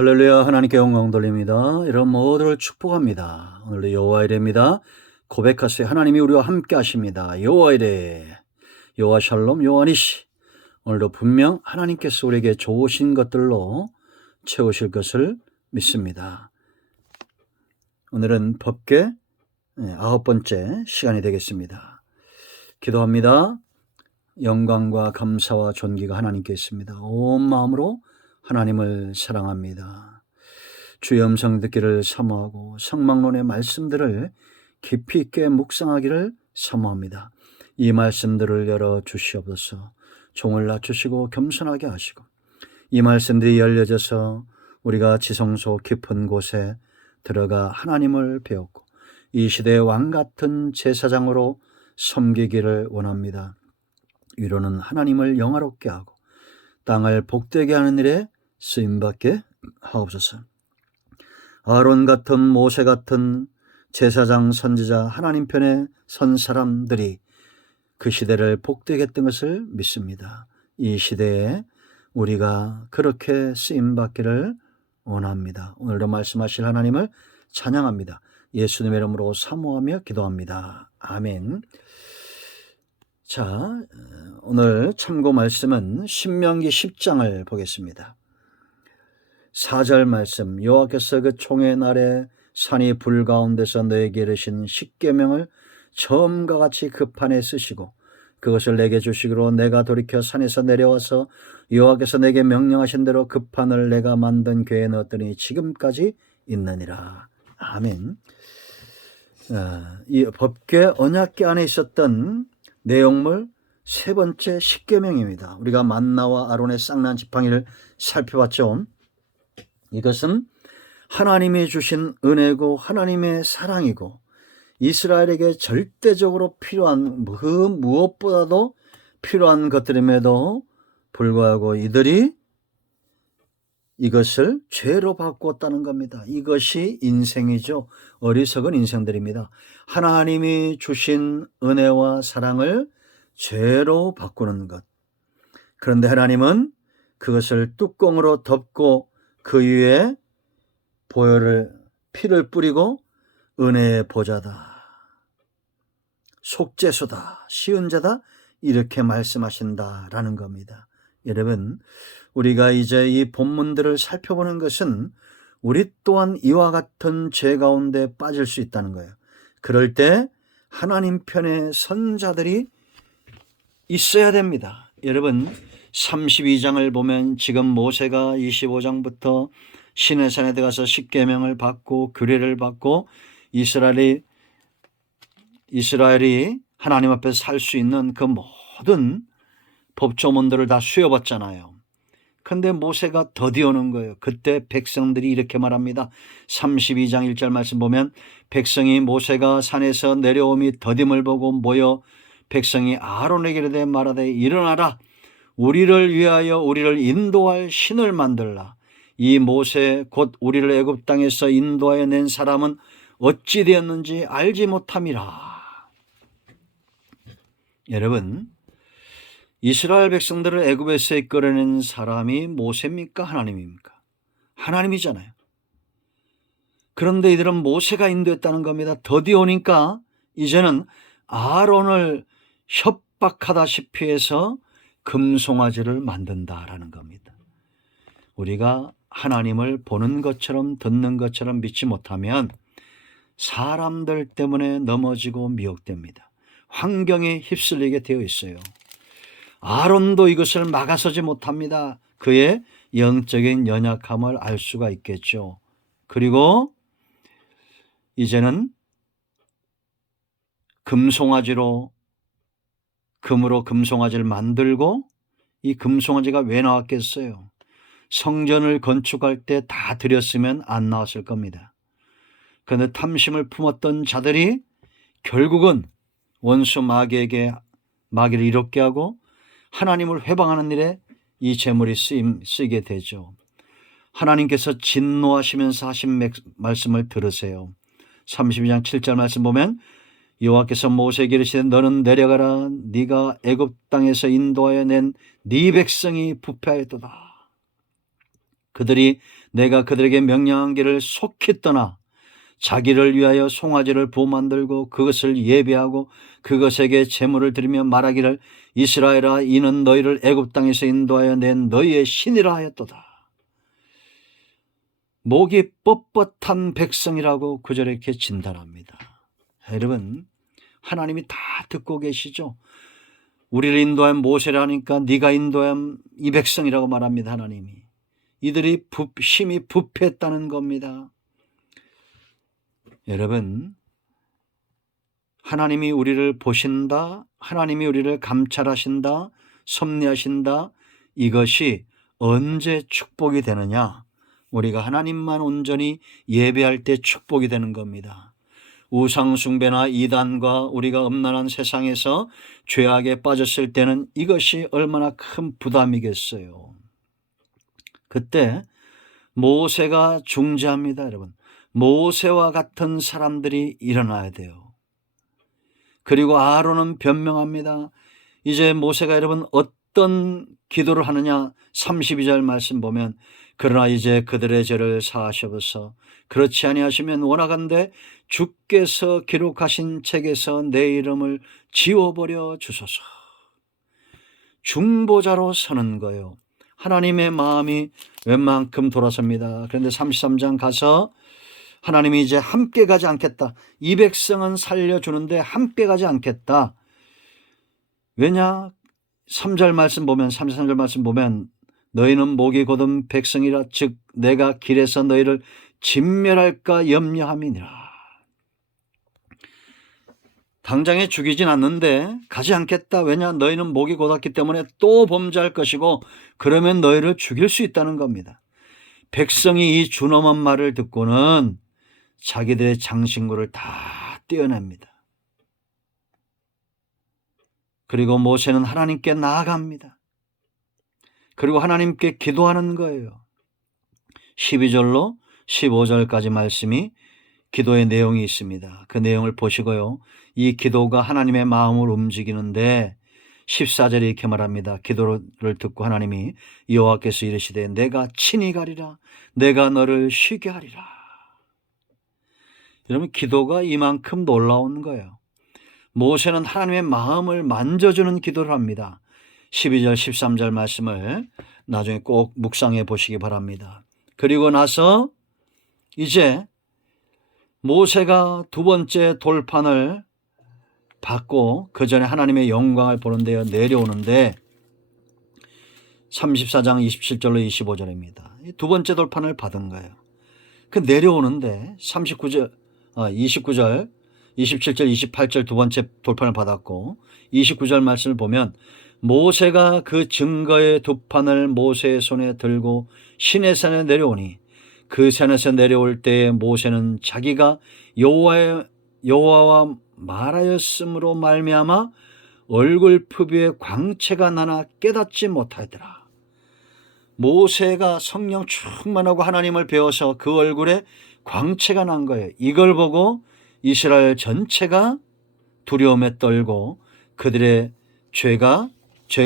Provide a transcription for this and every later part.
할렐루야. 하나님께 영광 돌립니다. 여러분 모두를 축복합니다. 오늘도 여호와 이레입니다. 고백하세요. 하나님이 우리와 함께 하십니다. 여호와 이레, 여호와 샬롬, 여호와 니시. 오늘도 분명 하나님께서 우리에게 좋으신 것들로 채우실 것을 믿습니다. 오늘은 법궤 9번째 시간이 되겠습니다. 기도합니다. 영광과 감사와 존귀가 하나님께 있습니다. 온 마음으로 하나님을 사랑합니다. 주의 음성 듣기를 사모하고 성막론의 말씀들을 깊이 있게 묵상하기를 사모합니다. 이 말씀들을 열어 주시옵소서. 종을 낮추시고 겸손하게 하시고 이 말씀들이 열려져서 우리가 지성소 깊은 곳에 들어가 하나님을 배웠고 이 시대의 왕같은 제사장으로 섬기기를 원합니다. 위로는 하나님을 영화롭게 하고 땅을 복되게 하는 일에 쓰임받게 하옵소서. 아론 같은 모세 같은 제사장 선지자 하나님 편에 선 사람들이 그 시대를 복되게 했던 것을 믿습니다. 이 시대에 우리가 그렇게 쓰임받기를 원합니다. 오늘도 말씀하실 하나님을 찬양합니다. 예수님의 이름으로 사모하며 기도합니다. 아멘. 자, 오늘 참고 말씀은 신명기 10장을 보겠습니다. 4절 말씀, 여호와께서 그 총의 날에 산이 불 가운데서 너에게 이르신 십계명을 처음과 같이 그 판에 쓰시고 그것을 내게 주시기로 내가 돌이켜 산에서 내려와서 여호와께서 내게 명령하신 대로 그 판을 내가 만든 궤에 넣었더니 지금까지 있느니라. 아멘. 이 법궤 언약궤 안에 있었던 내용물 세 번째 십계명입니다. 우리가 만나와 아론의 쌍난 지팡이를 살펴봤죠. 이것은 하나님이 주신 은혜고 하나님의 사랑이고 이스라엘에게 절대적으로 필요한 그 무엇보다도 필요한 것들임에도 불구하고 이들이 이것을 죄로 바꾸었다는 겁니다. 이것이 인생이죠. 어리석은 인생들입니다. 하나님이 주신 은혜와 사랑을 죄로 바꾸는 것. 그런데 하나님은 그것을 뚜껑으로 덮고 그 위에 피를 뿌리고 은혜의 보좌다, 속죄소다, 시은자다 이렇게 말씀하신다라는 겁니다. 여러분, 우리가 이제 이 본문들을 살펴보는 것은 우리 또한 이와 같은 죄 가운데 빠질 수 있다는 거예요. 그럴 때 하나님 편의 선자들이 있어야 됩니다. 여러분, 32장을 보면 지금 모세가 25장부터 시내산에 들어가서 십계명을 받고 규례를 받고 이스라엘이 하나님 앞에서 살 수 있는 그 모든 법조문들을 다 수여받잖아요. 그런데 모세가 더디오는 거예요. 그때 백성들이 이렇게 말합니다. 32장 1절 말씀 보면 백성이 모세가 산에서 내려오미 더딤을 보고 모여 백성이 아론에게 이르되 말하되 일어나라, 우리를 위하여 우리를 인도할 신을 만들라. 이 모세 곧 우리를 애굽 땅에서 인도하여 낸 사람은 어찌 되었는지 알지 못함이라. 여러분, 이스라엘 백성들을 애굽에서 이끌어낸 사람이 모세입니까? 하나님입니까? 하나님이잖아요. 그런데 이들은 모세가 인도했다는 겁니다. 더디 오니까 이제는 아론을 협박하다시피 해서 금송아지를 만든다라는 겁니다. 우리가 하나님을 보는 것처럼 듣는 것처럼 믿지 못하면 사람들 때문에 넘어지고 미혹됩니다. 환경에 휩쓸리게 되어 있어요. 아론도 이것을 막아서지 못합니다. 그의 영적인 연약함을 알 수가 있겠죠. 그리고 이제는 금송아지로 금으로 금송아지를 만들고 이 금송아지가 왜 나왔겠어요? 성전을 건축할 때 다 드렸으면 안 나왔을 겁니다. 그런데 탐심을 품었던 자들이 결국은 원수 마귀에게 마귀를 이롭게 하고 하나님을 회방하는 일에 이 재물이 쓰이게 되죠. 하나님께서 진노하시면서 하신 말씀을 들으세요. 32장 7절 말씀 보면 여호와께서 모세에게 이르시되 너는 내려가라, 네가 애굽 땅에서 인도하여 낸 네 백성이 부패하였도다. 그들이 내가 그들에게 명령한 길을 속히 떠나 자기를 위하여 송아지를 부어 만들고 그것을 예배하고 그것에게 제물을 드리며 말하기를 이스라엘아 이는 너희를 애굽 땅에서 인도하여 낸 너희의 신이라 하였도다. 목이 뻣뻣한 백성이라고 구절에 이렇게 진단합니다. 여러분, 하나님이 다 듣고 계시죠? 우리를 인도한 모세를 하니까 네가 인도한 이 백성이라고 말합니다. 하나님이. 이들이 심히 부패했다는 겁니다. 여러분, 하나님이 우리를 보신다, 하나님이 우리를 감찰하신다, 섭리하신다, 이것이 언제 축복이 되느냐? 우리가 하나님만 온전히 예배할 때 축복이 되는 겁니다. 우상숭배나 이단과 우리가 음란한 세상에서 죄악에 빠졌을 때는 이것이 얼마나 큰 부담이겠어요. 그때 모세가 중재합니다. 여러분, 모세와 같은 사람들이 일어나야 돼요. 그리고 아론은 변명합니다. 이제 모세가 여러분 어떤 기도를 하느냐, 32절 말씀 보면 그러나 이제 그들의 죄를 사하시옵소서. 그렇지 아니하시면 원하건대 주께서 기록하신 책에서 내 이름을 지워버려 주소서. 중보자로 서는 거예요. 하나님의 마음이 웬만큼 돌아섭니다. 그런데 33장 가서 하나님이 이제 함께 가지 않겠다. 이 백성은 살려주는데 함께 가지 않겠다. 왜냐? 3절 말씀 보면 33절 말씀 보면 너희는 목이 곧은 백성이라 즉 내가 길에서 너희를 진멸할까 염려함이니라. 당장에 죽이진 않는데 가지 않겠다. 왜냐? 너희는 목이 곧았기 때문에 또 범죄할 것이고 그러면 너희를 죽일 수 있다는 겁니다. 백성이 이 준엄한 말을 듣고는 자기들의 장신구를 다 떼어냅니다. 그리고 모세는 하나님께 나아갑니다. 그리고 하나님께 기도하는 거예요. 12절로 15절까지 말씀이 기도의 내용이 있습니다. 그 내용을 보시고요. 이 기도가 하나님의 마음을 움직이는데 14절에 이렇게 말합니다. 기도를 듣고 하나님이 여호와께서 이르시되 내가 친히 가리라. 내가 너를 쉬게 하리라. 여러분, 기도가 이만큼 놀라운 거예요. 모세는 하나님의 마음을 만져주는 기도를 합니다. 12절 13절 말씀을 나중에 꼭 묵상해 보시기 바랍니다. 그리고 나서 이제 모세가 두 번째 돌판을 받고 그 전에 하나님의 영광을 보는 데에 내려오는데 34장 27절로 25절입니다. 두 번째 돌판을 받은 거예요. 그 내려오는데 29절, 27절, 28절 두 번째 돌판을 받았고 29절 말씀을 보면 모세가 그 증거의 두 판을 모세의 손에 들고 시내산에 내려오니 그 산에서 내려올 때에 모세는 자기가 여호와와 말하였으므로 말미암아 얼굴 표비에 광채가 나나 깨닫지 못하더라. 모세가 성령 충만하고 하나님을 배워서 그 얼굴에 광채가 난 거예요. 이걸 보고 이스라엘 전체가 두려움에 떨고 그들의 죄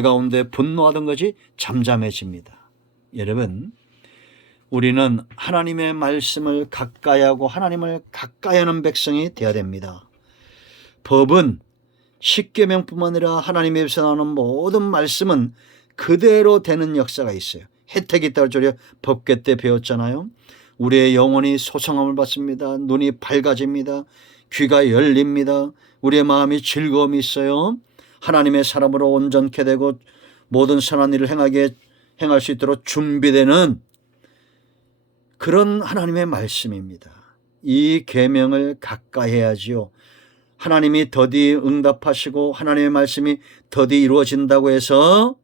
가운데 분노하던 것이 잠잠해집니다. 여러분, 우리는 하나님의 말씀을 가까이 하고 하나님을 가까이 하는 백성이 되어야 됩니다. 법은 십계명뿐만 아니라 하나님의 입에서 나오는 모든 말씀은 그대로 되는 역사가 있어요. 혜택이 있다고 저희 법궤 때 배웠잖아요. 우리의 영혼이 소성함을 받습니다. 눈이 밝아집니다. 귀가 열립니다. 우리의 마음이 즐거움이 있어요. 하나님의 사람으로 온전케 되고 모든 선한 일을 행할 수 있도록 준비되는 그런 하나님의 말씀입니다. 이 계명을 가까이 해야지요. 하나님이 더디 응답하시고 하나님의 말씀이 더디 이루어진다고 해서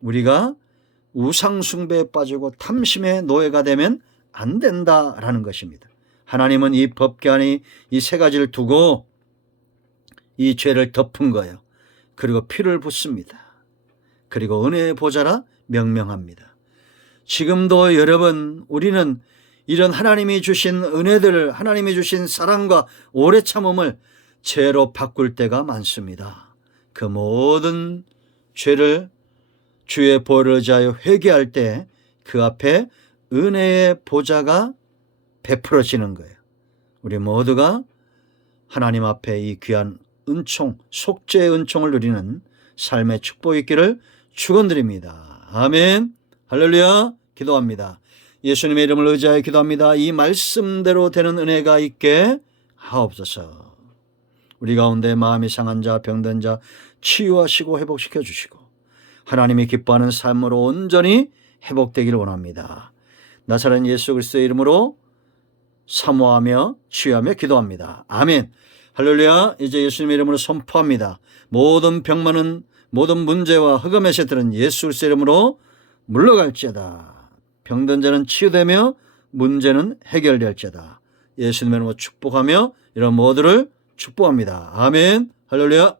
우리가 우상숭배에 빠지고 탐심의 노예가 되면 안 된다라는 것입니다. 하나님은 이 법궤 안에 이 세 가지를 두고 이 죄를 덮은 거예요. 그리고 피를 붓습니다. 그리고 은혜의 보좌라 명명합니다. 지금도 여러분, 우리는 이런 하나님이 주신 은혜들을, 하나님이 주신 사랑과 오래 참음을 죄로 바꿀 때가 많습니다. 그 모든 죄를 주의 보혈을 의지하여 회개할 때 그 앞에 은혜의 보좌가 베풀어지는 거예요. 우리 모두가 하나님 앞에 이 귀한 은총, 속죄의 은총을 누리는 삶의 축복이 있기를 축원드립니다. 아멘. 할렐루야. 기도합니다. 예수님의 이름을 의지하여 기도합니다. 이 말씀대로 되는 은혜가 있게 하옵소서. 우리 가운데 마음이 상한 자, 병든 자 치유하시고 회복시켜 주시고 하나님이 기뻐하는 삶으로 온전히 회복되기를 원합니다. 나사렛 예수 그리스도의 이름으로 사모하며 치유하며 기도합니다. 아멘. 할렐루야. 이제 예수님의 이름으로 선포합니다. 모든 병만은 모든 문제와 흑암의 세들은 예수 그리스도의 이름으로 물러갈지어다. 병든 자는 치유되며 문제는 해결될지어다. 예수님의 이름으로 축복하며 이런 모두를 축복합니다. 아멘. 할렐루야.